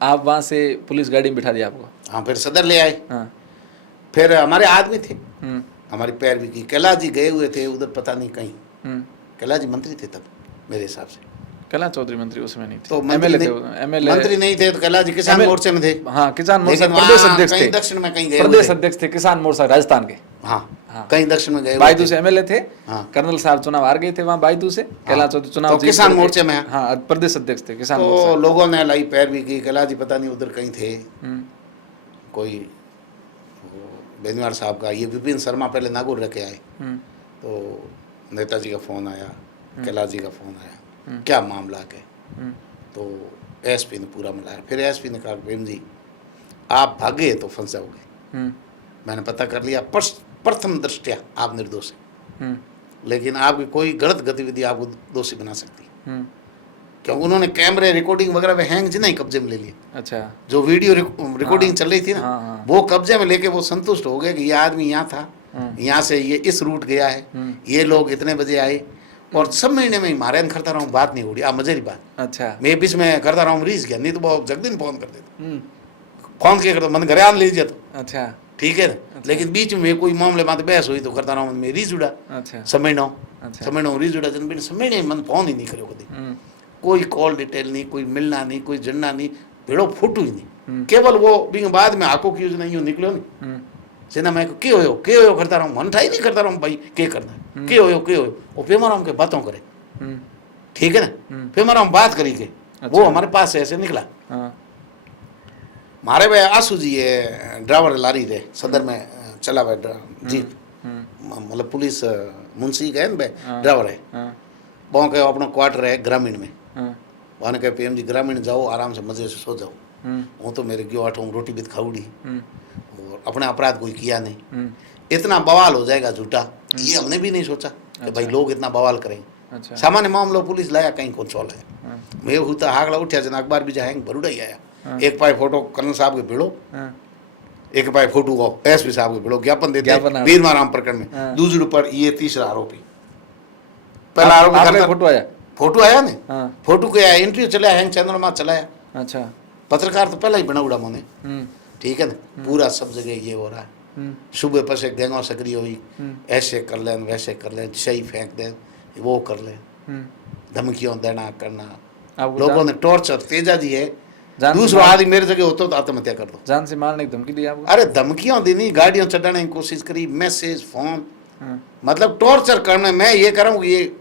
आप वहाँ से पुलिस गाड़ी में बिठा दिया आपको? हाँ, फिर सदर ले आए। हाँ। फिर हमारे आदमी थे, हम्म। हमारी पैरवी की। कैलाश जी गए हुए थे उधर, पता नहीं कहीं। हम्म। कैलाश जी मंत्री थे तब मेरे हिसाब से। कैलाश चौधरी मंत्री उसमें नहीं थे, तो मंत्री एमएलए थे। नहीं, एमएलए मंत्री नहीं थे तो कैलाश जी किसान मोर्चे में थे। हाँ, किसान मोर्चा लेकिन प्रदेश वहाँ अध्यक्ष थे। कहीं दक्षिण में कहीं गए हुए प्रदेश थे। अध्यक्ष थे किसान मोर्चा राजस्थान के। हाँ, हाँ। कहीं दक्षिण में गए हुए बायदू थे। से एमएलए थे। हाँ। कर्नल साहब चुनाव हार गए थे वहाँ बायदू से। कैलाश चौधरी चुनाव तो जीत किसान करके- मोर्चे में हैं। हाँ, प्रदेश अध्यक्ष थे किसान तो मोर्चा। लोगों ने लाई पैरवी की। कैलाश जी पता नहीं उधर कहीं थे। कोई बेनीवाल साहब का, ये विपिन शर्मा पहले नागौर रह के आए। तो नेताजी का फ़ोन आया, कैलाश जी का फ़ोन आया, क्या मामला है। तो एसपी ने पूरा मिलाया। फिर एसपी ने कहा प्रेम जी आप भागे तो फंस जाओगे। मैंने पता कर लिया, प्रथम दृष्टया आप निर्दोष हैं, लेकिन आपकी कोई गलत गतिविधि आपको दोषी बना सकती है। क्योंकि उन्होंने कैमरे रिकॉर्डिंग वगैरह में हैंग जी नहीं कब्जे में ले लिए। अच्छा। जो वीडियो रिकॉर्डिंग चल रही थी ना, हाँ। वो कब्जे में लेके वो संतुष्ट हो गए कि ये आदमी यहाँ था, यहाँ से ये इस रूट गया है, ये लोग इतने बजे आए। और सब महीने में मारे करता रहा हूँ, बात नहीं उड़ी। आप मजेरी बात। अच्छा। मैं बीच में करता रहा हूँ, रीस गया, नहीं तो बहुत जगदिन फोन कर देते, फोन किया करता मन घरे आन लीजिए तो। अच्छा, ठीक है ना। अच्छा। लेकिन बीच में कोई मामले बात बहस हुई तो करता रहा हूँ, मैं रीस जुड़ा। अच्छा। समय ना रीस जुड़ा जन समय नहीं, मन फोन ही नहीं करो कभी। कोई कॉल डिटेल नहीं, कोई मिलना नहीं, कोई जनना नहीं, भेड़ो फुटू ही नहीं। केवल वो भी बाद में आको की नहीं निकलो नहीं सेना मैं के हो करता रहूँ, मन ठाई नहीं करता रहूँ भाई के करना है, के हो वो फिर मारा के बातों करे। ठीक है ना। फिर मारा बात करी के। अच्छा। वो हमारे पास से ऐसे निकला। मारे भाई आंसू जी है ड्राइवर लारी रे सदर में चला भाई जीप, मतलब पुलिस मुंशी गए ना ड्राइवर है। वो के अपना क्वार्टर है ग्रामीण में। वहाँ कहे पीएम जी ग्रामीण जाओ, आराम से मजे से सो जाओ। वो तो मेरे क्यों आठों रोटी भी खाऊड़ी और अपने अपराध कोई किया नहीं। इतना बवाल हो जाएगा झूठा, ये हमने भी नहीं सोचा कि भाई लोग इतना बवाल करेंगे। अच्छा। सामान्य मामलो पुलिस लाया कहीं कौन चौल है। मैं होता हागला उठा जना अखबार भी जाएंगे भरूड़ा ही आया। एक पाए फोटो कर्नल साहब के भिड़ो, एक पाए फोटो को एसपी साहब के भिड़ो, ज्ञापन देते वीरमाराम प्रकरण में। दूसरे पर ये तीसरा आरोपी, पहला आरोपी फोटो आया ने। फोटो के इंटरव्यू चला हैंग चैनल में चलाया। अच्छा। पत्रकार तो पहला ही बना उड़ा मोने। ठीक है ना। पूरा सब जगह ये हो रहा है। सुबह पर से गैंगों सक्रिय हुई, ऐसे कर लें वैसे कर लें, सही फेंक दें, वो कर लें, धमकियों देना करना। लोगों ने टॉर्चर, तेजा जी है दूसरा आदमी मेरे जगह होता तो आत्महत्या कर दो, जान से मारने की धमकी दी आपको। अरे धमकियां देनी, गाड़ियां चढ़ाने की कोशिश करी, मैसेज फोन, मतलब टॉर्चर करने। मैं ये करूँ ये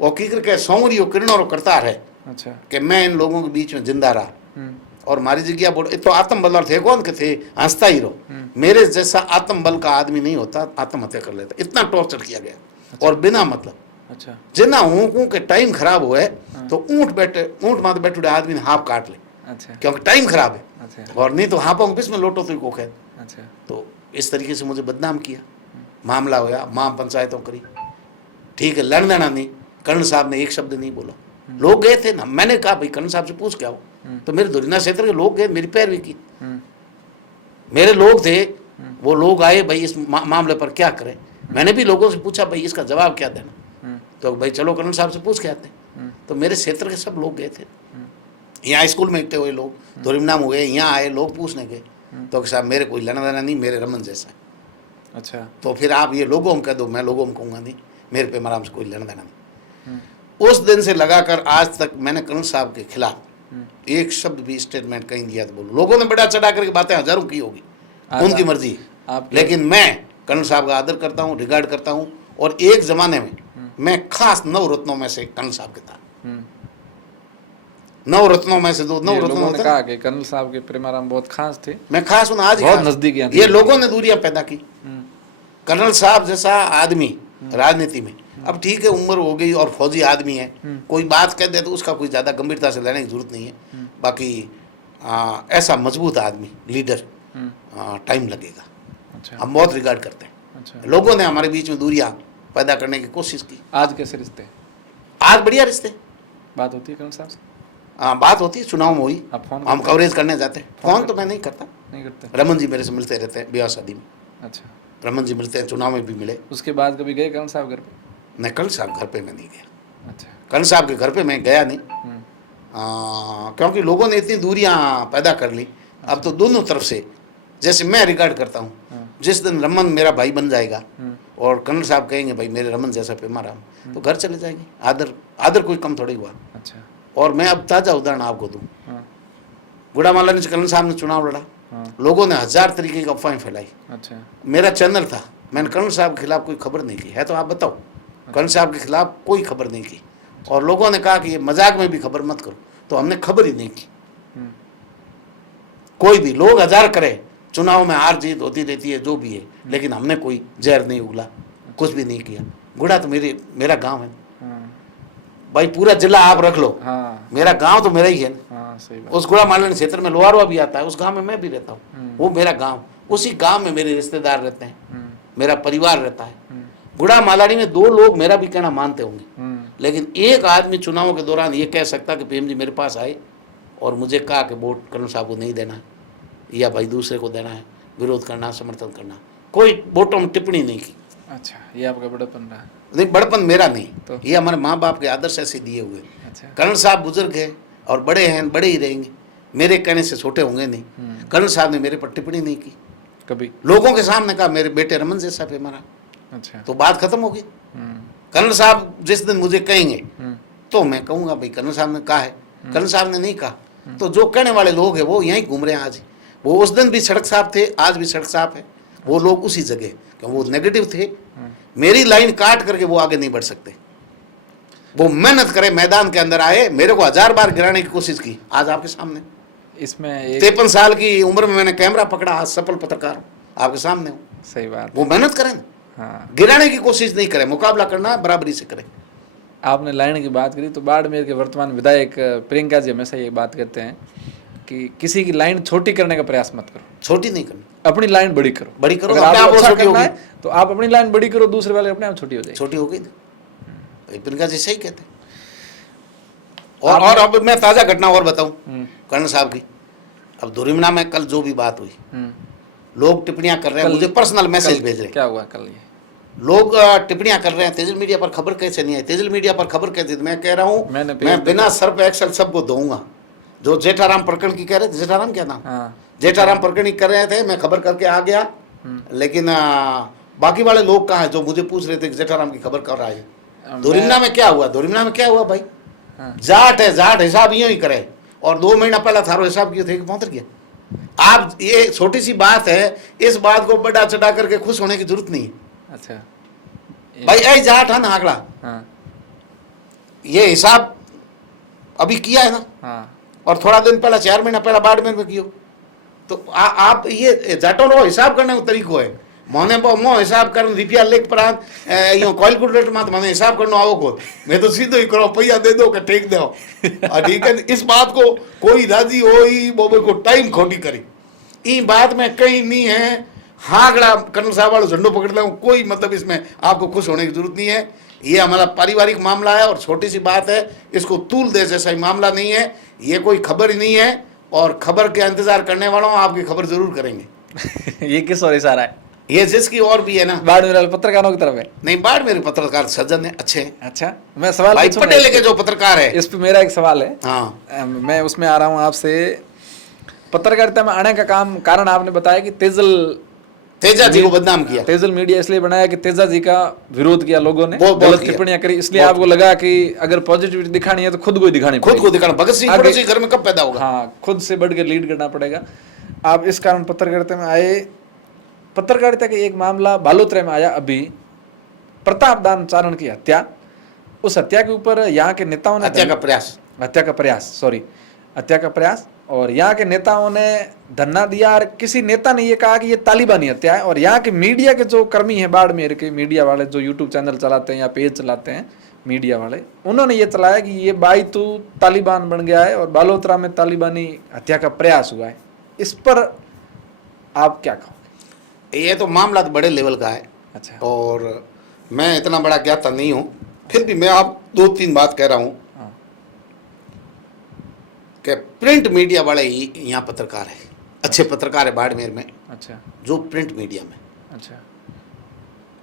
वो की करके सौरियो किरणों करता है। अच्छा। कि मैं इन लोगों के बीच में जिंदा रहा और मारी जगह बोल तो आत्म बल थे कौन के थे हंसता ही रहो। मेरे जैसा आत्म बल का आदमी नहीं होता आत्महत्या कर लेता, इतना टॉर्चर किया गया। अच्छा। और बिना मतलब। अच्छा। जिना ऊँटों के टाइम खराब हुए तो ऊँट माथे बैठे आदमी ने हाफ काट ले। अच्छा। क्योंकि टाइम खराब है। अच्छा। और नहीं तो हापों किस में लोटो तो को खैर। अच्छा। तो इस तरीके से मुझे बदनाम किया, मामला होया, मां पंचायतों करी। ठीक है, लड़ देना नहीं। कर्नल साहब ने एक शब्द नहीं बोला। लोग गए थे ना, मैंने कहा भाई कर्नल साहब से पूछ के आओ। तो मेरे दुर्ना क्षेत्र के लोग गए, मेरी पैरवी की। मेरे लोग थे, वो लोग आए भाई इस मामले पर क्या करें। मैंने भी लोगों से पूछा भाई इसका जवाब क्या देना। तो भाई चलो कर्नल साहब से पूछ के आते। तो मेरे क्षेत्र के सब लोग गए थे। यहाँ स्कूल में इकट्ठे हुए लोग धोरीनाम हुए, यहाँ आए लोग पूछने गए। तो साहब मेरे कोई लेना देना नहीं, मेरे रमन जैसा है। अच्छा। तो फिर आप ये लोगों में कह दो, मैं लोगों में कहूँगा नहीं, मेरे पे आराम से कोई लेना देना नहीं। उस दिन से लगाकर आज तक मैंने कर्नल साहब के खिलाफ एक शब्द भी स्टेटमेंट कहीं दिया तो बोलो। लोगों ने बड़ा चढ़ा करके बातें हजारों की होगी, उनकी मर्जी, लेकिन मैं कर्नल साहब का आदर करता हूँ, रिगार्ड करता हूँ। और एक जमाने में मैं खास 9 रत्नों में से कर्नल साहब के था। 9 रत्नों में से 9 रत्नों ने कहा कि कर्नल साहब के प्रेमाराम बहुत खास थे। मैं खास हूँ, आज बहुत नजदीक। ये लोगों ने दूरियां पैदा की। कर्नल साहब जैसा आदमी राजनीति में, अब ठीक है उम्र हो गई और फौजी आदमी है, कोई बात कह दे तो उसका कोई ज़्यादा गंभीरता से लेने की जरूरत नहीं है। बाकी ऐसा मजबूत आदमी लीडर टाइम लगेगा। अच्छा। हम बहुत रिगार्ड करते हैं। अच्छा। लोगों ने हमारे बीच में दूरियां पैदा करने की कोशिश की। आज कैसे रिश्ते? आज बढ़िया रिश्ते। बात होती है कर्नल साहब से? हाँ बात होती है, चुनाव में हुई, हम कवरेज करने जाते हैं। फोन तो मैं नहीं करता। नहीं करते? रमन जी मेरे से मिलते रहते हैं ब्याह शादी में। अच्छा। रमन जी मिलते हैं, चुनाव में भी मिले। उसके बाद कभी गए कर्नल साहब घर पे? नहीं, कर्नल साहब घर पे मैं नहीं गया। अच्छा। कर्नल साहब के घर पे मैं गया नहीं। क्योंकि लोगों ने इतनी दूरियां पैदा कर ली, अब तो दोनों तरफ से, जैसे मैं रिगार्ड करता हूँ, जिस दिन रमन मेरा भाई बन जाएगा और कर्नल साहब कहेंगे भाई मेरे रमन जैसा पेमा राम, तो घर चले जाएंगे। आदर आदर कोई कम थोड़ी हुआ। अच्छा। और मैं अब ताज़ा उदाहरण आपको दूँ, हाँ। गुड़ामाला ने कर्नल साहब ने चुनाव लड़ा, हाँ। लोगों ने 1000 तरीके की अफवाहें फैलाई। अच्छा। मेरा चैनल था, मैंने कर्नल साहब के खिलाफ कोई खबर नहीं की है, तो आप बताओ। कर्नल साहब के खिलाफ कोई खबर नहीं की, और लोगों ने कहा कि ये मजाक में भी खबर मत करो, तो हमने खबर ही नहीं की। कोई भी लोग 1000 करे, चुनाव में हार जीत होती रहती है जो भी है, लेकिन हमने कोई जहर नहीं उगला, कुछ भी नहीं किया। गुड़ा तो मेरा गांव है भाई, पूरा जिला आप रख लो, हाँ। मेरा गांव तो मेरा ही है। हाँ, सही बात। उस गुड़ा मालन क्षेत्र में लोहारवा भी आता है, उस गांव में मैं भी रहता हूँ, वो मेरा गांव, उसी गांव में मेरे रिश्तेदार रहते हैं, मेरा परिवार रहता है। गुड़ा मालानी में 2 लोग मेरा भी कहना मानते होंगे, लेकिन एक आदमी चुनावों के दौरान ये कह सकता कि प्रेम जी मेरे पास आए और मुझे कहा कि वोट कर्नल साहब को नहीं देना है या भाई दूसरे को देना है, विरोध करना, समर्थन करना, कोई वोटों में टिप्पणी नहीं की। अच्छा, ये आपका बड़प्पन रहा। नहीं, बड़पन मेरा नहीं, तो? ये हमारे माँ बाप के आदर्श ऐसे दिए हुए। अच्छा। कर्नल साहब बुजुर्ग हैं और बड़े हैं, बड़े ही रहेंगे, मेरे कहने से छोटे होंगे नहीं। कर्नल साहब ने मेरे पर टिप्पणी नहीं की कभी, लोगों के सामने कहा मेरे बेटे रमन जैसा पे मारा। अच्छा। तो बात खत्म होगी। कर्नल साहब जिस दिन मुझे कहेंगे तो मैं कहूँगा भाई कर्नल साहब ने कहा है, कर्नल साहब ने नहीं कहा, तो जो कहने वाले लोग हैं वो यहीं घूम रहे हैं आज। वो उस दिन भी सड़क साफ थे, आज भी सड़क साफ है, वो लोग उसी जगह, क्योंकि वो नेगेटिव थे। मेरी लाइन काट करके वो आगे नहीं बढ़ सकते। वो मेहनत करे, मैदान के अंदर आए, मेरे को 1000 बार गिराने की कोशिश की, आज आपके सामने। इसमें 53 साल की उम्र में मैंने कैमरा पकड़ा, आज सफल पत्रकार हूं, आपके सामने हूँ। सही बात। वो मेहनत करें ना, हाँ। गिराने की कोशिश नहीं करें, मुकाबला करना बराबरी से करें। आपने लाइन की बात करी, तो बाड़मेर के वर्तमान विधायक प्रियंका जी हमेशा ये बात कहते हैं कि किसी की लाइन छोटी करने का प्रयास मत करो, छोटी नहीं करनी, अपनी लाइन बड़ी करो। बड़ी करो, अगर अपने आप आपको वो अच्छा छोटी करना होगी। है तो आप अपनी लाइन बड़ी करो, दूसरे वाले अपने आप छोटी हो जाएगी। छोटी हो गई ना, प्रियंका जी सही कहते हैं। और अब मैं ताज़ा घटना और बताऊं कर्नल साहब की। अब धुरिमना में कल जो भी बात हुई, लोग टिप्पणियां कर रहे हैं, मुझे पर्सनल मैसेज भेज रहे हैं। क्या हुआ कल? ये लोग टिप्पणियां कर रहे हैं, तेजल मीडिया पर खबर कैसे नहीं आई, तेजल मीडिया पर खबर कैसे। मैं कह रहा हूं मैं बिना सर्फ एक्सल सबको दूंगा। जो जेठाराम प्रकरण की कह रहे थे, जेठाराम क्या नाम, जेठाराम प्रकरण की कर रहे थे, मैं खबर करके आ गया, लेकिन बाकी वाले लोग कहाँ हैं जो मुझे पूछ रहे थे कि जेठाराम की खबर कर रहा है। धुरिमना में क्या हुआ, धुरिमना में क्या हुआ भाई, जाट है, जाट हिसाब यूं ही करे, और 2 महीना पहला थारो हिसाब किए थे कि पहुंच गया। आप ये छोटी सी बात है, इस बात को बड़ा चढ़ा करके खुश होने की जरूरत नहीं। अच्छा भाई ऐ जाट है ना आंकड़ा, ये हिसाब अभी किया है ना, और थोड़ा दिन पहला 4 महीना पहला बाड़मेर में किया। तो आप ये जाटों रो हिसाब करने का तरीको है। मोने मो हिसाब कर रुपया लेख पर यो कैलकुलेटर में मैंने हिसाब करना आओ को, मैं तो सीधो ही करो पैया दे दो कि ठीक दो। ठीक है, इस बात को कोई राजी हो ही बोबे को टाइम खोटी करी, ई बात में कहीं नहीं है। हागड़ा कर्नल साहब वालों झंडो पकड़ लो, कोई मतलब इसमें आपको खुश होने की जरूरत नहीं है। ये हमारा पारिवारिक मामला है और छोटी सी बात है, इसको तूल दे जैसा ही मामला नहीं है, ये कोई खबर ही नहीं है। और खबर के इंतजार करने वालों आपकी खबर जरूर करेंगे। ये किस और इशारा है? ये जिसकी और भी है ना, बाड़मेर वाले पत्रकारों की तरफ है। नहीं, बाड़मेर पत्रकार सज्जन है, अच्छे हैं। अच्छा, मैं सवाल भाई पूछूंगा पटेल के जो पत्रकार है, इस पे मेरा एक सवाल है। हाँ, मैं उसमें आ रहा हूँ आपसे। पत्रकारिता में आने का कारण आपने बताया कि तेजा जी को बदनाम किया, तेजल मीडिया इसलिए बनाया कि तेजा जी का विरोध किया लोगों ने, गलत टिप्पणियां करी, इसलिए आपको लगा कि अगर पॉजिटिविटी दिखानी है तो खुद को ही दिखानी पड़ेगी। खुद को दिखाना, भगत सिंह पड़ोसी घर में कब पैदा होगा। हाँ, खुद से बढ़ के लीड करना पड़ेगा। आप इस कारण पत्रकारिता में आए। पत्रकारिता का एक मामला बालोतरा में आया अभी, प्रताप दान चारण की हत्या। उस हत्या के ऊपर यहाँ के नेताओं ने हत्या का प्रयास और यहाँ के नेताओं ने धरना दिया। और किसी नेता ने ये कहा कि ये तालिबानी हत्या है। और यहाँ के मीडिया के जो कर्मी हैं, बाड़मेर के मीडिया वाले जो यूट्यूब चैनल चलाते हैं या पेज चलाते हैं मीडिया वाले, उन्होंने ये चलाया कि ये बाई तू तालिबान बन गया है और बालोतरा में तालिबानी हत्या का प्रयास हुआ है। इस पर आप क्या कहोगे? ये तो मामला तो बड़े लेवल का है। अच्छा, और मैं इतना बड़ा ज्ञाता नहीं हूँ, फिर भी मैं आप 2-3 बात कह रहा हूँ कि प्रिंट मीडिया वाले ही यहाँ पत्रकार है, अच्छे पत्रकार है बाड़मेर में। अच्छा, जो प्रिंट मीडिया में, अच्छा,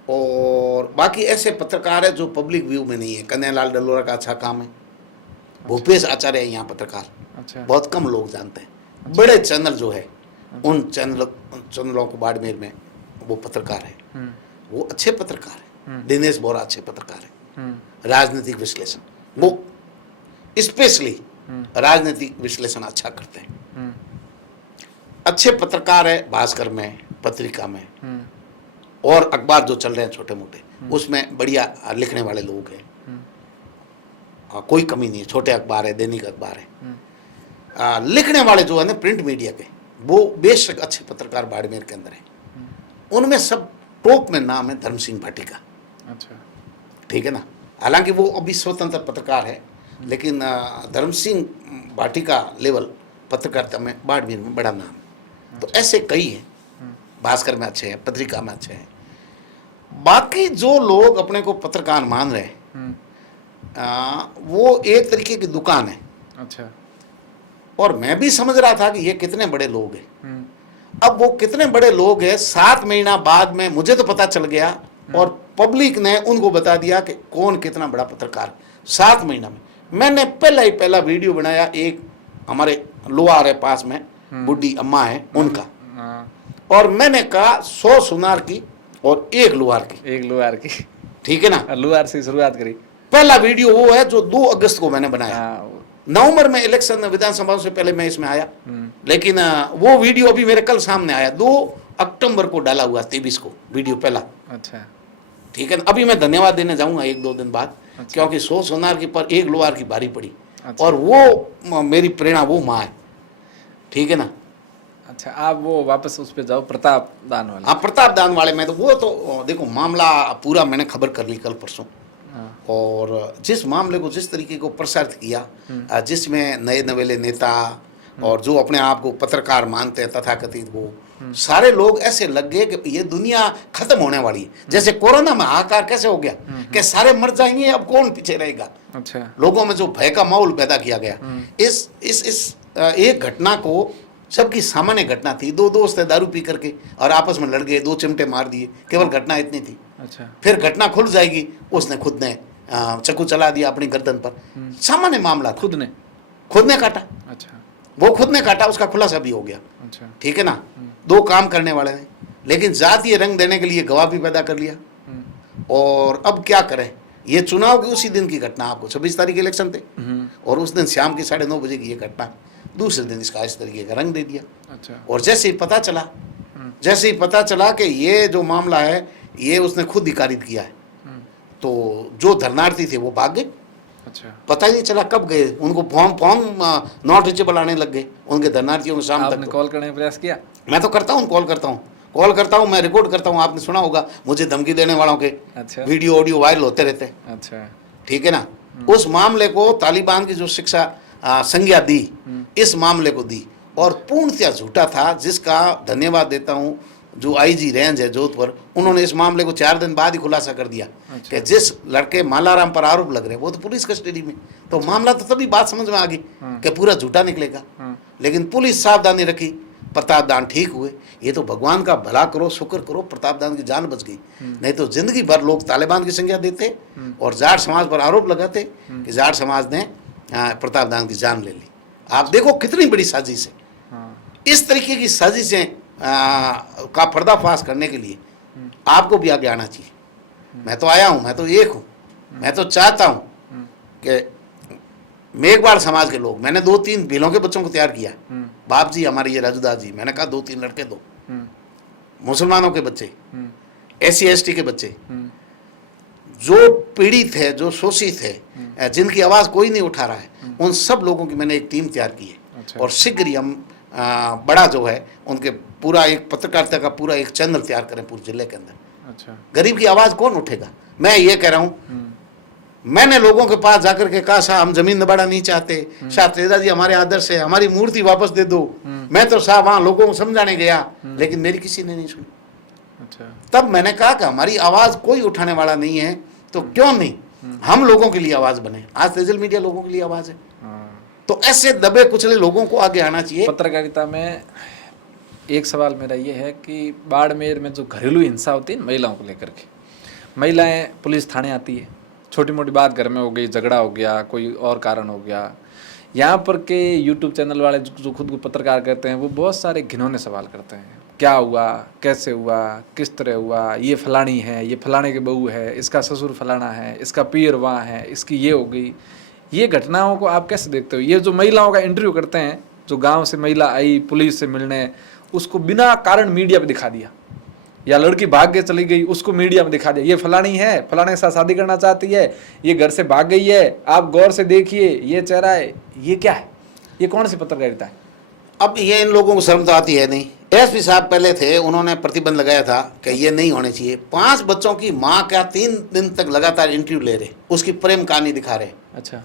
और बाकी ऐसे पत्रकार है जो पब्लिक व्यू में नहीं है। कन्हैयालाल डलोरा का अच्छा काम है, भूपेश आचार्य है यहाँ पत्रकार, अच्छा। बहुत कम लोग जानते हैं। बड़े चैनल जो है उन चैनलों को बाड़मेर में वो पत्रकार है, वो अच्छे पत्रकार है। दिनेश बोरा अच्छे पत्रकार है, राजनीतिक विश्लेषण, वो स्पेशली राजनीतिक विश्लेषण अच्छा करते हैं, अच्छे पत्रकार है। भास्कर में, पत्रिका में और अखबार जो चल रहे हैं छोटे मोटे, उसमें बढ़िया लिखने वाले लोग हैं, कोई कमी नहीं है। छोटे अखबार है, दैनिक अखबार है, लिखने वाले जो है ना प्रिंट मीडिया के, वो बेशक अच्छे पत्रकार बाड़मेर के अंदर है। उनमें सब टॉप में नाम है धर्म सिंह भाटिका। अच्छा। ठीक है ना, हालांकि वो अभी स्वतंत्र पत्रकार है, लेकिन धर्म सिंह भाटिका लेवल पत्रकारिता में बाड़मेर में बड़ा नाम है। तो ऐसे कई हैं, भास्कर में अच्छे हैं, पत्रिका में अच्छे हैं। बाकी जो लोग अपने को पत्रकार मान रहे हैं, वो एक तरीके की दुकान है। अच्छा। और मैं भी समझ रहा था कि ये कितने बड़े लोग हैं। अब वो कितने बड़े लोग हैं, 7 महीना बाद में मुझे तो पता चल गया और पब्लिक ने उनको बता दिया कि कौन कितना बड़ा पत्रकार। 7 महीना में मैंने पहला वीडियो बनाया, एक हमारे लोहार है पास में, बुढ़ी अम्मा है उनका, और मैंने कहा 100 सुनार की और 1 लोहार की। 1 लोहार की, ठीक है ना, लोहार से शुरुआत करी। पहला वीडियो वो है जो 2 अगस्त को मैंने बनाया। हाँ। नवंबर में इलेक्शन विधानसभा से पहले मैं इसमें आया, लेकिन वो वीडियो अभी मेरे कल सामने आया। 2 अक्टूबर को डाला हुआ, 23 को वीडियो पहला। अच्छा। ठीक है ना, अभी मैं धन्यवाद देने जाऊंगा 1-2 दिन बाद। अच्छा। क्योंकि 100 सोनार की पर 1 लोहार की भारी पड़ी। अच्छा। और वो मेरी प्रेरणा वो माँ है। ठीक है ना। अच्छा, आप वो वापस उस पे जाओ, प्रताप दान वाले। हाँ, प्रताप दान वाले में तो वो तो देखो मामला पूरा मैंने खबर कर ली कल परसों। और जिस मामले को जिस तरीके को प्रसारित किया, जिसमें नए नवेले नेता और जो अपने आप को पत्रकार मानते हैं तथाकथित, वो सारे लोग ऐसे लग गए कि ये दुनिया खत्म होने वाली है। जैसे कोरोना में हाहाकार कैसे हो गया कि सारे मर जाएंगे, अब कौन पीछे रहेगा। अच्छा। लोगों में जो भय का माहौल पैदा किया गया, इस एक घटना को, सबकी सामान्य घटना थी, 2 दोस्त है दारू पी करके और आपस में लड़ गए, 2 चिमटे मार दिए, केवल घटना इतनी थी। अच्छा। फिर घटना खुल जाएगी, उसने खुद ने चाकू चला दिया अपनी गर्दन पर, सामान्य मामला था। खुद ने काटा। अच्छा। वो खुद ने काटा, उसका खुलासा भी हो गया। अच्छा। ठीक है ना, 2 काम करने वाले ने, लेकिन जातीय रंग देने के लिए गवाह भी पैदा कर लिया। और अब क्या करें, ये चुनाव की उसी दिन की घटना, आपको 26 तारीख इलेक्शन थे और उस दिन शाम की 9:30 बजे की ये घटना, दूसरे दिन इसका इस तरीके का रंग दे दिया। अच्छा। और जैसे ही पता चला कि ये जो मामला है ये उसने खुद ही कारित किया है, तो जो धरनार्थी थे वो भाग गए। अच्छा। पता ही नहीं चला कब गए, उनको फॉर्म नॉट रीचेबल आने लग गए उनके धरनार्थियों को शाम तक। आपने कॉल करने का प्रयास किया? मैं तो करता हूँ, कॉल करता हूँ, मैं रिकॉर्ड करता हूँ। आपने सुना होगा मुझे धमकी देने वालों के अच्छा। वीडियो ऑडियो वायरल होते रहते हैं। अच्छा। ठीक है ना, उस मामले को तालिबान की जो शिक्षा संज्ञा दी, इस मामले को दी और पूर्णतः झूठा था, जिसका धन्यवाद देता हूँ जो आईजी रेंज है जोधपुर, उन्होंने इस मामले को 4 दिन बाद ही खुलासा कर दिया। अच्छा। कि जिस लड़के मालाराम पर आरोप लग रहे हैं वो तो पुलिस कस्टडी में, तो मामला तो तभी बात समझ में आ गई कि पूरा झूठा निकलेगा। लेकिन पुलिस सावधानी रखी, प्रताप दान ठीक हुए। ये तो भगवान का भला करो, शुक्र करो, प्रताप दान की जान बच गई। नहीं तो जिंदगी भर लोग तालिबान की संज्ञा देते और जाट समाज पर आरोप लगाते कि जाट समाज ने प्रताप दान की जान ले ली। आप देखो कितनी बड़ी साजिश है। इस तरीके की साजिशें का पर्दाफाश करने के लिए आपको भी आगे आना चाहिए। मैं तो आया हूँ, मैं तो एक हूँ, मैं तो चाहता हूँ कि मेघवाड़ समाज के लोग, मैंने 2-3 भीलों के बच्चों को तैयार किया। बाप जी हमारे ये राजूदास जी, मैंने कहा 2-3 लड़के दो, मुसलमानों के बच्चे, SC ST के बच्चे, जो पीड़ित है, जो शोषित है, जिनकी आवाज़ कोई नहीं उठा रहा है, उन सब लोगों की मैंने एक टीम तैयार की है। अच्छा। और शीघ्र ही हम बड़ा जो है उनके पूरा एक पत्रकारिता का पूरा एक चैनल तैयार करें पूरे जिले के अंदर। अच्छा। गरीब की आवाज़ कौन उठेगा? मैं ये कह रहा हूँ, मैंने लोगों के पास जाकर के कहा साहब हम जमीन दबाना नहीं चाहते, साहब तेजा जी हमारे आदर्श है, हमारी मूर्ति वापस दे दो। मैं तो साहब वहाँ लोगों को समझाने गया, लेकिन मेरी किसी ने नहीं सुनी। अच्छा। तब मैंने कहा कि हमारी आवाज़ कोई उठाने वाला नहीं है, तो क्यों नहीं हम लोगों के लिए आवाज़ बने। आज तेजल मीडिया लोगों के लिए आवाज़ है। तो ऐसे दबे कुचले लोगों को आगे आना चाहिए। पत्रकारिता में एक सवाल मेरा ये है कि बाड़मेर में जो घरेलू हिंसा होती है महिलाओं को लेकर के, महिलाएं पुलिस थाने आती है, छोटी मोटी बात घर में हो गई, झगड़ा हो गया, कोई और कारण हो गया, यहाँ पर के यूट्यूब चैनल वाले जो खुद को पत्रकार कहते हैं वो बहुत सारे घिनौने सवाल करते हैं। क्या हुआ, कैसे हुआ, किस तरह हुआ, ये फलानी है, ये फलाने के बहू है, इसका ससुर फलाना है, इसका पीर वहाँ है, इसकी ये हो गई। ये घटनाओं को आप कैसे देखते हो? ये जो महिलाओं का इंटरव्यू करते हैं, जो गांव से महिला आई पुलिस से मिलने, उसको बिना कारण मीडिया पे दिखा दिया, या लड़की भाग के चली गई उसको मीडिया में दिखा दिया, ये फलानी है, फलाने के साथ शादी करना चाहती है, ये घर से भाग गई है, आप गौर से देखिए ये चेहरा है। ये क्या है? ये कौन सी पत्रकारिता है? अब ये इन लोगों को शर्म तो आती है नहीं। एसपी साहब पहले थे, उन्होंने प्रतिबंध लगाया था कि ये नहीं होने चाहिए। 5 बच्चों की माँ का 3 दिन तक लगातार इंटरव्यू ले रहे, उसकी प्रेम कहानी दिखा रहे। अच्छा।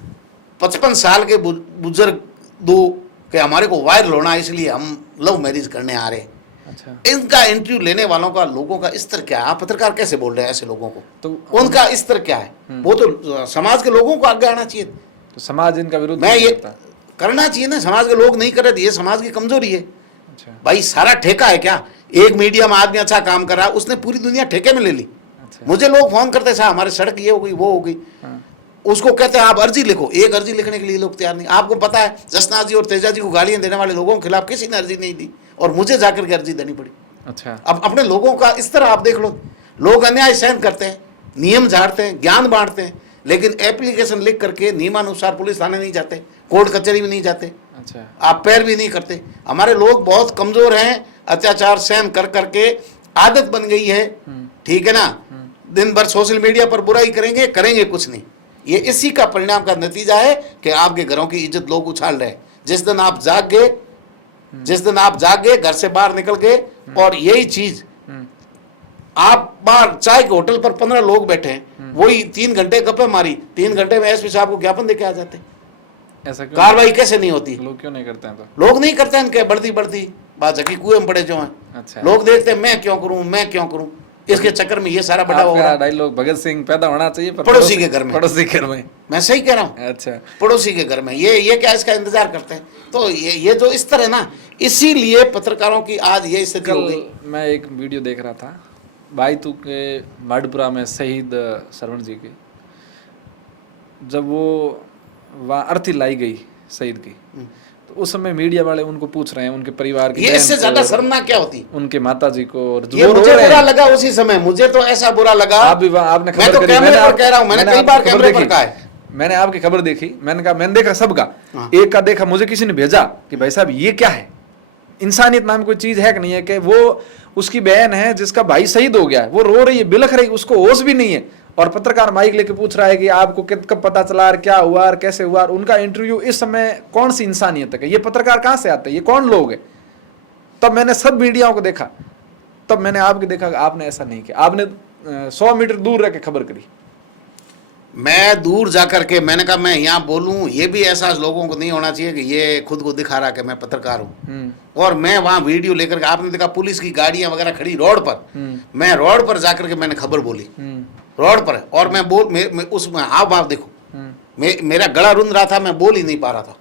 55 साल के बुजुर्ग दो कि हमारे को वायरल होना इसलिए हम लव मैरिज करने आ रहे। अच्छा। इनका इंटरव्यू लेने वालों का, लोगों का स्तर क्या है? आप पत्रकार कैसे बोल रहे हैं ऐसे लोगों को? तो उनका स्तर क्या है? वो तो समाज के लोगों को आगे आना चाहिए। तो समाज इनका विरोध मैं नहीं ये करता। करना चाहिए ना, समाज के लोग नहीं कर रहे, ये समाज की कमजोरी है। अच्छा। भाई सारा ठेका है क्या? एक मीडिया में आदमी अच्छा काम कर रहा है, उसने पूरी दुनिया ठेके में ले ली। अच्छा। मुझे लोग फोन करते साहब हमारे सड़क ये हो गई, वो हो गई। उसको कहते हैं आप अर्जी लिखो, एक अर्जी लिखने के लिए लोग तैयार नहीं। आपको पता है जसना जी और तेजा जी को गालियां देने वाले लोगों के खिलाफ किसी ने अर्जी नहीं दी और मुझे जाकर के अर्जी देनी पड़ी। अच्छा। अब अपने लोगों का इस तरह आप देख लो, लोग अन्याय सहन करते हैं, नियम झाड़ते हैं, ज्ञान बांटते हैं, लेकिन एप्लीकेशन लिख करके नियमानुसार पुलिस थाने नहीं जाते, कोर्ट कचहरी में नहीं जाते। अच्छा। आप पैर भी नहीं करते। हमारे लोग बहुत कमजोर हैं, अत्याचार सहन कर करके आदत बन गई है। ठीक है ना, दिन भर सोशल मीडिया पर बुराई करेंगे, करेंगे कुछ नहीं। ये इसी का परिणाम का नतीजा है कि आपके घरों की इज्जत लोग उछाल रहे हैं। जिस दिन आप जाग गए, घर से बाहर निकल गए, और यही चीज आप बाहर चाय के होटल पर 15 लोग बैठे हैं, वही 3 घंटे गप्पे मारी, 3 घंटे में एसपी साहब को ज्ञापन देके आ जाते। ऐसा क्यों? कार्रवाई कैसे नहीं होती? लोग क्यों नहीं करते हैं? तो लोग नहीं करते हैं, इनके बढ़ती बात झकी कुएं में पड़े जो हैं। अच्छा। लोग देखते हैं मैं क्यों करूं, इसके चक्कर में ये सारा बड़ा हो रहा है। डायलॉग भगत सिंह पैदा होना चाहिए पर पड़ोसी के घर में। पड़ोसी के घर में। मैं सही कह रहा हूँ। अच्छा। पड़ोसी के घर में ये क्या इसका इंतजार करते हैं? तो ये जो इस तरह ना, इसीलिए पत्रकारों की आज ये स्थिति हो गई। कल मैं एक वीडियो देख रहा था बाईतू के माडपुरा में शहीद श्रवण जी की, जब वो वहाँ अर्थी लाई गई शहीद की, तो उस समय मीडिया वाले उनको पूछ रहे हैं, उनके परिवार की, ये इससे ज्यादा शर्मनाक क्या होती? उनके माता जी को, और ये मुझे बुरा लगा उसी समय, मुझे तो ऐसा बुरा लगा। आप भी आपने मैं तो कैमरे पर कह रहा हूँ, मैंने कई बार कैमरे पर कहा है। मैंने आपकी खबर देखी, मैंने कहा मैंने देखा सबका, एक का देखा, मुझे किसी ने भेजा कि भाई साहब ये क्या है, इंसानियत नाम कोई चीज है कि नहीं है? कि वो उसकी बहन है जिसका भाई शहीद हो गया है, वो रो रही है, बिलख रही, उसको होश भी नहीं है, और पत्रकार माइक लेके पूछ रहा है कि आपको कब पता चला और क्या हुआ और कैसे हुआ, और उनका इंटरव्यू। इस समय कौन सी इंसानियत है? ये पत्रकार कहाँ से आते हैं? ये कौन लोग हैं? तब मैंने सब मीडियाओं को देखा, तब मैंने आपके देखा, आपने ऐसा नहीं किया, आपने 100 मीटर दूर रह के खबर करी। मैं दूर जाकर के मैंने कहा मैं यहाँ बोलूं, ये भी एहसास लोगों को नहीं होना चाहिए कि ये खुद को दिखा रहा कि मैं पत्रकार हूँ। और मैं वहाँ वीडियो लेकर के, आपने देखा पुलिस की गाड़ियां वगैरह खड़ी रोड पर, मैं रोड पर जाकर के मैंने खबर बोली रोड पर, और मैं बोल उसमें हाव भाव देखो, मेरा गला रुंध रहा था, मैं बोल ही नहीं पा रहा था।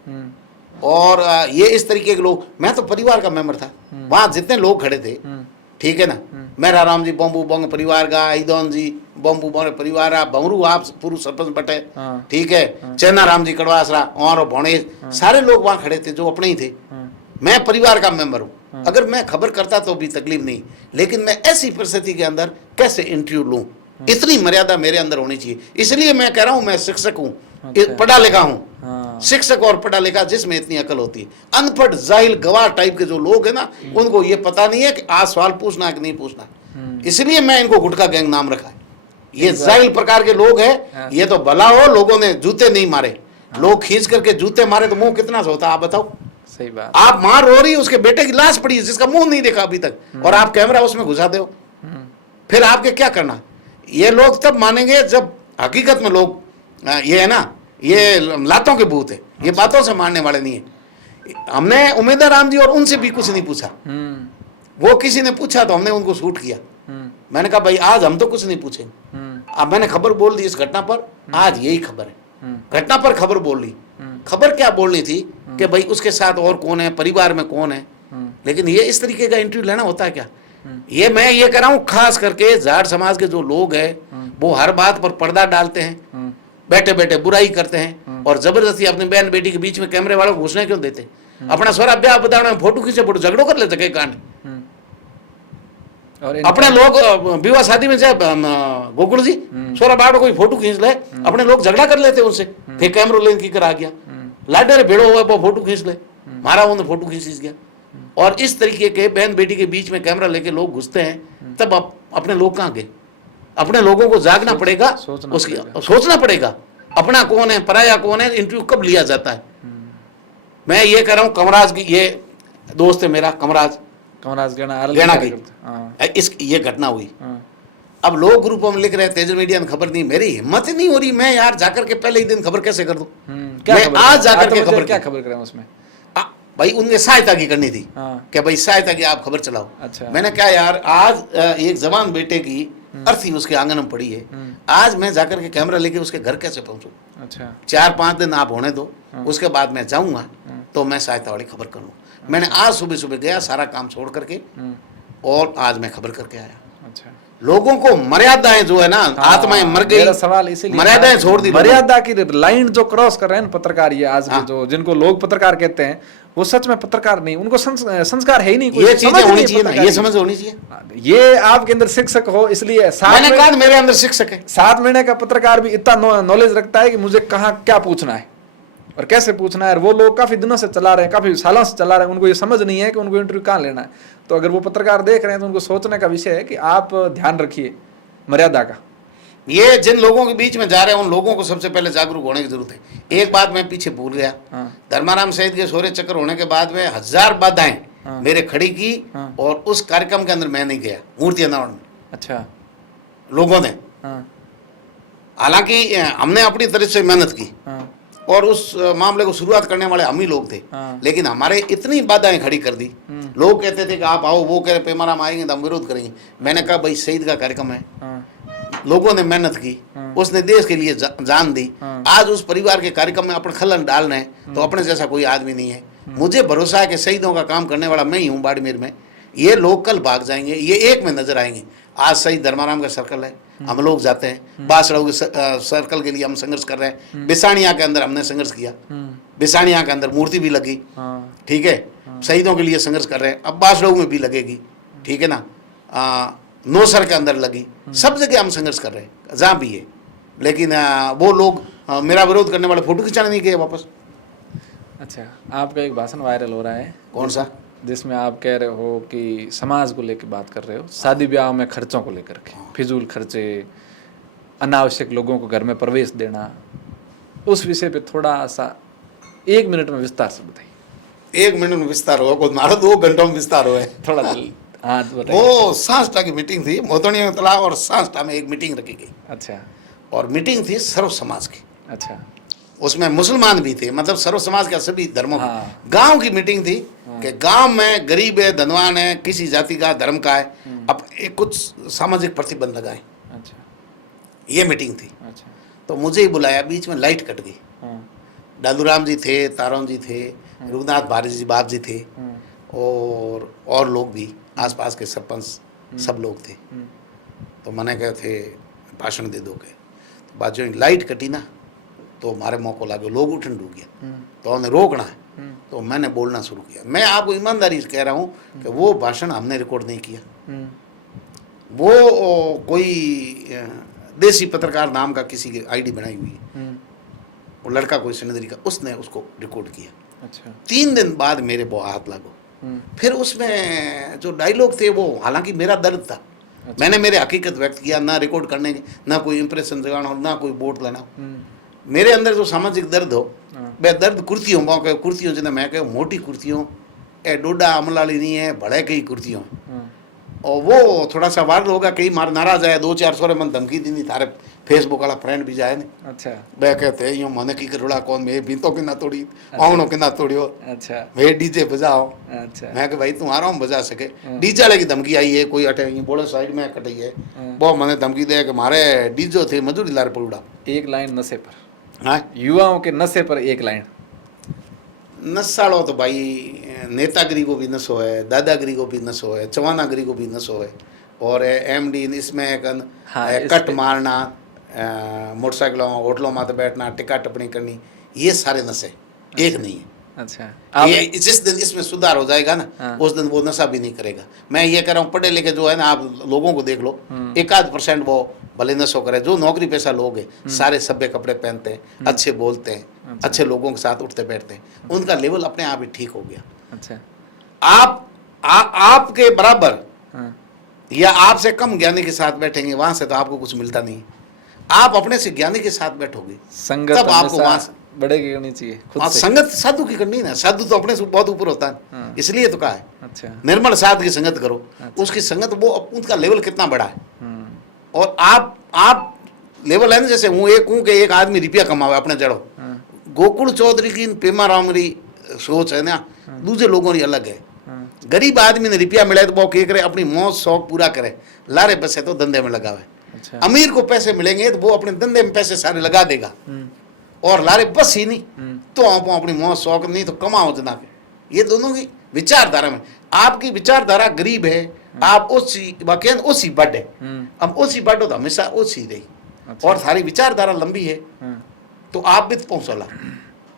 और ये इस तरीके के लोग, मैं तो परिवार का मेंबर था, वहाँ जितने लोग खड़े थे, ठीक है ना, मेरा राम जी बम्बू बंग परिवार का, ईदौन जी बम्बू बंग परिवार, बंगरू आप पूर्व सरपंच बटे, ठीक है, चैना राम जी कड़वासरा और भोनेश, सारे लोग वहाँ खड़े थे जो अपने ही थे। मैं परिवार का मेंबर हूँ, अगर मैं खबर करता तो भी तकलीफ नहीं, लेकिन मैं ऐसी परिस्थिति के अंदर कैसे इंटरव्यू लूँ? इतनी मर्यादा मेरे अंदर होनी चाहिए। इसलिए मैं कह रहा हूँ मैं शिक्षक हूँ, पढ़ा लिखा हूँ, शिक्षक और पढ़ा लिखा जिसमें इतनी अकल होती है। अनपढ़ जाहिल गवार टाइप के जो लोग हैं ना, उनको ये पता नहीं है कि आज सवाल पूछना है कि नहीं पूछना, इसलिए मैं इनको गुटखा गैंग नाम रखा है। ये जाहिल प्रकार के लोग हैं। ये तो भला हो लोगों ने जूते नहीं मारे, लोग खींच करके जूते मारे तो मुंह कितना सा होता है आप बताओ? सही बात। आप मां रो रही, उसके बेटे की लाश पड़ी है जिसका मुंह नहीं देखा अभी तक, और आप कैमरा उसमें घुसा दो, फिर आपके क्या करना? ये लोग तब मानेंगे जब हकीकत में लोग, ये है ना, ये लातों के भूत है, ये बातों से मानने वाले नहीं है। हमने उमेदा राम जी और उनसे भी कुछ नहीं पूछा, वो किसी ने पूछा तो हमने उनको शूट किया। मैंने कहा भाई आज हम तो कुछ नहीं पूछेंगे। अब मैंने खबर बोल दी इस घटना पर, आज यही खबर है, घटना पर खबर बोल ली। खबर क्या बोलनी थी कि भाई उसके साथ और कौन है, परिवार में कौन है, लेकिन ये इस तरीके का इंटरव्यू लेना होता है क्या? ये मैं ये कह रहा हूँ, खास करके जाट समाज के जो लोग हैं वो हर बात पर पर्दा डालते हैं, बैठे बैठे बुराई करते हैं और जबरदस्ती अपने बहन बेटी के बीच में कैमरे वालों को घुसने क्यों देते? अपना सोरा ब्याह बताने में फोटो खींचे, फोटो झगड़ो कर लेते कई कांड। और अपने लोग विवाह शादी में जाए गोकुल जी सोरा बाड़ कोई फोटो खींच ले, अपने लोग झगड़ा कर लेते उनसे, फिर कैमरा लेन की कर आ गया, लाडे भेड़ो हुआ वो फोटो खींच ले, मारा उन्हें फोटो खींच गया। और इस तरीके के बहन बेटी के बीच में कैमरा लेके लोग घुसते हैं, तब अपने लोग कहाँ गए? अपने लोगों को जागना पड़ेगा, उसकी सोचना पड़ेगा अपना कौन है पराया कौन है, इंटरव्यू कब लिया जाता है। मैं ये कह रहा हूँ, कमराज की ये दोस्त है मेरा, कमराज गैना की इस ये घटना हुई। अब लोग ग्रुपों में लिख रहे हैं तेज मीडिया में खबर नहीं, मेरी हिम्मत ही नहीं हो रही, मैं यार जाकर के पहले ही दिन खबर कैसे कर दूं? मैं आज जाकर के खबर क्या खबर करें उसमें? भाई उनने सहायता की करनी थी कि भाई सहायता की आप खबर चलाओ। अच्छा। मैंने कहा यार आज एक जवान बेटे की अर्थी उसके आंगन में पड़ी है, आज मैं जाकर के कैमरा लेके उसके घर कैसे पहुंचूं? अच्छा। 4-5 दिन आप होने दो, उसके बाद मैं जाऊंगा तो मैं सहायता वाली खबर करूंगा। मैंने आज सुबह सुबह गया सारा काम छोड़ करके और आज मैं खबर करके आया। अच्छा। लोगों को मर्यादाएं जो है ना, आत्माएं मर गई, मेरा सवाल इसीलिए मर्यादाएं छोड़ दी, मर्यादा की लाइन जो क्रॉस कर रहे हैं पत्रकार, ये आज के जो जिनको लोग पत्रकार कहते हैं वो सच में पत्रकार नहीं, उनको संस्कार है ही नहीं, ये चीजें होनी चाहिए ना, ये समझ होनी चाहिए। ये आपके अंदर शिक्षक हो इसलिए मैंने कहा मेरे अंदर शिक्षक है। 7 महीने का पत्रकार भी इतना नॉलेज रखता है कि मुझे कहाँ क्या पूछना है और कैसे पूछना है, और वो लोग काफी दिनों से चला रहे हैं, काफी सालों से चला रहे हैं, उनको ये समझ नहीं है कि उनको इंटरव्यू कहाँ लेना है। तो अगर वो पत्रकार देख रहे हैं तो उनको सोचने का विषय है कि आप ध्यान रखिए मर्यादा का। ये जिन लोगों के बीच में जा रहे हैं उन लोगों को सबसे पहले जागरूक होने की जरूरत है। एक बात मैं पीछे भूल गया, धर्माराम सैयद के शौर्य चक्र होने के बाद में 1000 बाधाएं मेरे खड़ी की और उस कार्यक्रम के अंदर मैं नहीं गया, मूर्ति अनावरण में। अच्छा। लोगों ने हालांकि हमने अपनी तरफ से मेहनत की और उस मामले को शुरुआत करने वाले हम ही लोग थे, लेकिन हमारे इतनी बाधाएं खड़ी कर दी। लोग कहते थे कि आप आओ, वो कह रहे पेमाराम आएंगे तो हम विरोध करेंगे। मैंने कहा भाई शहीद का कार्यक्रम है, लोगों ने मेहनत की, उसने देश के लिए जान दी, आज उस परिवार के कार्यक्रम में अपन खलन डाल रहे हैं तो अपने जैसा कोई आदमी नहीं है। मुझे भरोसा है कि शहीदों का काम करने वाला मैं ही हूँ बाड़मेर में। ये लोग कल भाग जाएंगे, ये एक में नजर आएंगे। आज शहीद धर्माराम का सर्कल है, हम लोग जाते हैं, बासड़ाऊ के सर्कल के लिए हम संघर्ष कर रहे हैं। बिसानिया के अंदर हमने संघर्ष किया, बिसानिया के अंदर मूर्ति भी लगी, ठीक है, शहीदों के लिए संघर्ष कर रहे हैं। अब बासड़ाऊ में भी लगेगी, ठीक है ना, नौसर के अंदर लगी, सब जगह हम संघर्ष कर रहे हैं जहाँ भी है। लेकिन वो लोग मेरा विरोध करने वाले फोटो खिंचाने नहीं गए वापस। अच्छा, आपका एक भाषण वायरल हो रहा है, कौन सा? जिसमें आप कह रहे हो कि समाज को लेकर बात कर रहे हो, शादी ब्याह में खर्चों को लेकर के, फिजूल खर्चे, अनावश्यक लोगों को घर में प्रवेश देना, उस विषय पे थोड़ा सा 1 मिनट में विस्तार से बताइए। 1 मिनट में विस्तार हो? कोई मारो 2 घंटों में विस्तार हो? थोड़ा हाँ वो सांसटा की मीटिंग थी मोतनिया में तालाब और सांसटा में एक मीटिंग रखी गई। अच्छा। और मीटिंग थी सर्व समाज की। अच्छा। उसमें मुसलमान भी थे, मतलब सर्व समाज का सभी धर्मों की। गांव की मीटिंग थी कि गांव में गरीब है, धनवान है, किसी जाति का, धर्म का है, अब एक कुछ सामाजिक प्रतिबंध लगाए। अच्छा। ये मीटिंग थी। अच्छा। तो मुझे ही बुलाया, बीच में लाइट कट गई। डालूराम जी थे, तारों जी थे, रघुनाथ भारती जी बाप जी थे और लोग भी, आसपास के सरपंच सब लोग थे। तो मैंने कहे थे भाषण दे दोगे, तो बात जो लाइट कटी ना तो हमारे मौका लगे, लोग उठन डूब गया, तो उन्हें रोकना है, तो मैंने बोलना शुरू किया। मैं आपको ईमानदारी से कह रहा हूँ कि वो भाषण हमने रिकॉर्ड नहीं किया, वो कोई देसी पत्रकार नाम का किसी की आईडी बनाई हुई है, वो लड़का कोई सिनेदरी का, उसने उसको रिकॉर्ड किया। अच्छा। 3 दिन बाद मेरे वो हाथ लागो, फिर उसमें जो डायलॉग थे वो, हालांकि मेरा दर्द था। अच्छा। मैंने मेरे हकीकत व्यक्त किया, ना रिकॉर्ड करने की, ना कोई इंप्रेशन जगाना हो, ना कोई वोट लेना। मेरे अंदर जो सामाजिक दर्द हो, वह दर्द कुर्तियों मौके कुर्तियों जिन्हें मैं कह मोटी कुर्तियों, ए डोडा अमलाली नहीं है, बड़े कई कुर्तियों, और वो थोड़ा सा वायरल होगा, कई मार नाराज आया, 2-4 सौ मन धमकी दी, थारे फेसबुक वाला फ्रेंड भी जाए नहीं। अच्छा। वह कहते यूँ मन की करोड़ा कौन, मैं बीतों की ना तोड़ी, आंगनों की ना तोड़ियो। अच्छा। वे डीजे बजाओ। अच्छा। मैं भाई तुम आराम बजा सके, डीजे वाले की धमकी आई है, कोई अटे बोले साइड में कटी है, वो मैंने धमकी दे कि मारे डीजो थे मजूरी लार पड़ा। एक लाइन नशे पर, हाँ, युवाओं के नशे पर एक लाइन। नशाड़ो तो भाई नेतागिरी को भी नशो है, दादागिरी को भी नशो है, चवानागिरी को भी नशो है, और एमडी इसमें कट मारना, मोटरसाइकिलों होटलों में बैठना, टिक्का टिप्पणी करनी, ये सारे नशे एक नहीं है। अच्छा ये जिस दिन इसमें सुधार हो जाएगा ना, हाँ। उस दिन वो नशा भी नहीं करेगा। मैं ये कह रहा हूँ, पढ़े लिखे जो है ना, आप लोगों को देख लो, 1-8% वो भले नशो करे। जो नौकरी पेशा लोग हैं, सारे सभ्य कपड़े पहनते हैं, अच्छे बोलते हैं, अच्छे लोगों के साथ उठते बैठते हैं, उनका लेवल अपने आप ही ठीक हो गया। अच्छा आपके बराबर हाँ या आपसे कम ज्ञानी के साथ बैठेंगे, वहां से तो आपको कुछ मिलता नहीं। आप अपने से ज्ञानी के साथ बैठोगे, संगत तब आपको वहां से बढ़ेगी करनी चाहिए खुद से। संगत साधु की करनी ना, साधु तो अपने से बहुत ऊपर होता है। हाँ। इसलिए तो कहा है अच्छा निर्मल साध की संगत करो। उसकी संगत, वो उनका लेवल कितना बड़ा है। और आप लेवल है ना, जैसे हूँ एक हूँ कि एक आदमी रुपया कमावे अपने जड़ो। गोकुल चौधरी की पेमा राम री सोच है ना, दूसरे लोगों की अलग है। गरीब आदमी ने रुपया मिला तो वो क्या करे, अपनी मौज शौक पूरा करे, लारे पैसे तो धंधे में लगावे। अच्छा अमीर को पैसे मिलेंगे तो वो अपने धंधे में पैसे सारे लगा देगा, और लारे बस ही नहीं तो आप अपनी मौज शौक नहीं तो कमाओ जना के। ये दोनों की विचारधारा में, आपकी विचारधारा गरीब है, आप उसी बड है, अब उसी बड हो तो हमेशा उसी रही। और थारी विचारधारा लंबी है तो आप भी पहुंचला।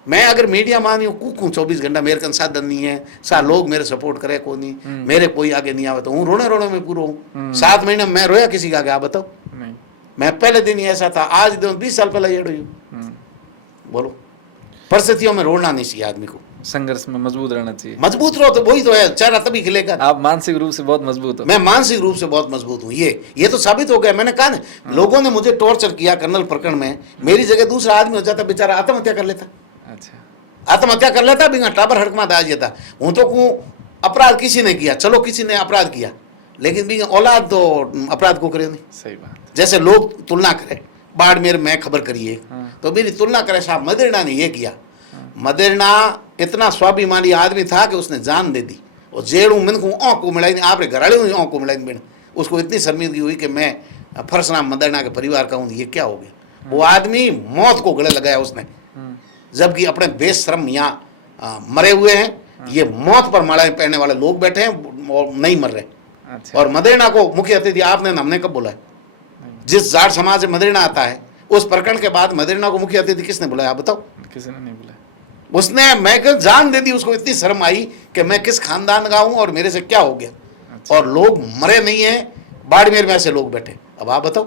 मैं अगर मीडिया मानी हूँ कूकूँ 24 घंटा, मेरे का साधन नहीं है, लोग मेरे सपोर्ट करे को नहीं, मेरे कोई आगे नहीं आवे तो हूँ रोने में पूरा हूँ। 7 महीने में मैं रोया किसी का आगे, आप बताओ? मैं पहले दिन ही ऐसा था, आज 20 साल पहले ये रोई। बोलो, परिस्थितियों में रोना नहीं चाहिए आदमी को, संघर्ष में मजबूत रहना चाहिए। मजबूत रहो तो वही तो है, चेहरा तभी खिलेगा। आप मानसिक रूप से बहुत मजबूत हो। मैं मानसिक रूप से बहुत मजबूत हूँ, ये तो साबित हो गया। मैंने कहा ना, लोगों ने मुझे टॉर्चर किया कर्नल प्रकरण में, मेरी जगह दूसरा आदमी हो जाता, बेचारा आत्महत्या कर लेता। अच्छा आत्महत्या कर लेता, बिना टाबर हड़कमा आ जाता। हूँ तो कहूँ अपराध किसी ने किया, चलो किसी ने अपराध किया, लेकिन बिना औलाद तो अपराध को करे नहीं। सही बात। जैसे लोग तुलना करे, बाड़मेर में खबर करिए तो मेरी तुलना करे, साहब मदेरणा ने ये किया। मदेरणा इतना स्वाभिमानी आदमी था कि उसने जान दे दी, और जेड़ू मन को आँख को मिलाई नहीं, आपरे घराड़े आँख को मिलाई नहीं। उसको इतनी शर्मिंदगी हुई कि मैं फरसनाम मदेरणा के परिवार का हूँ, ये क्या हो गया। वो आदमी मौत को गले लगाया उसने, जबकि अपने बेशर्म यहाँ मरे हुए हैं, ये मौत पर मालाएं पहनने वाले लोग बैठे हैं और नहीं मर रहे। अच्छा और मदेरणा को मुख्य अतिथि आपने हमने कब बोला है? जिस जाट समाज से मदेरणा आता है, उस प्रकरण के बाद मदेरणा को मुख्य अतिथि किसने बुलाया, आप बताओ? किसी ने नहीं बोला। उसने, मैं जान दे दी, उसको इतनी शर्म आई कि मैं किस खानदान का हूं और मेरे से क्या हो गया। अच्छा। और लोग मरे नहीं है, बाड़मेर में ऐसे लोग बैठे। अब आप बताओ।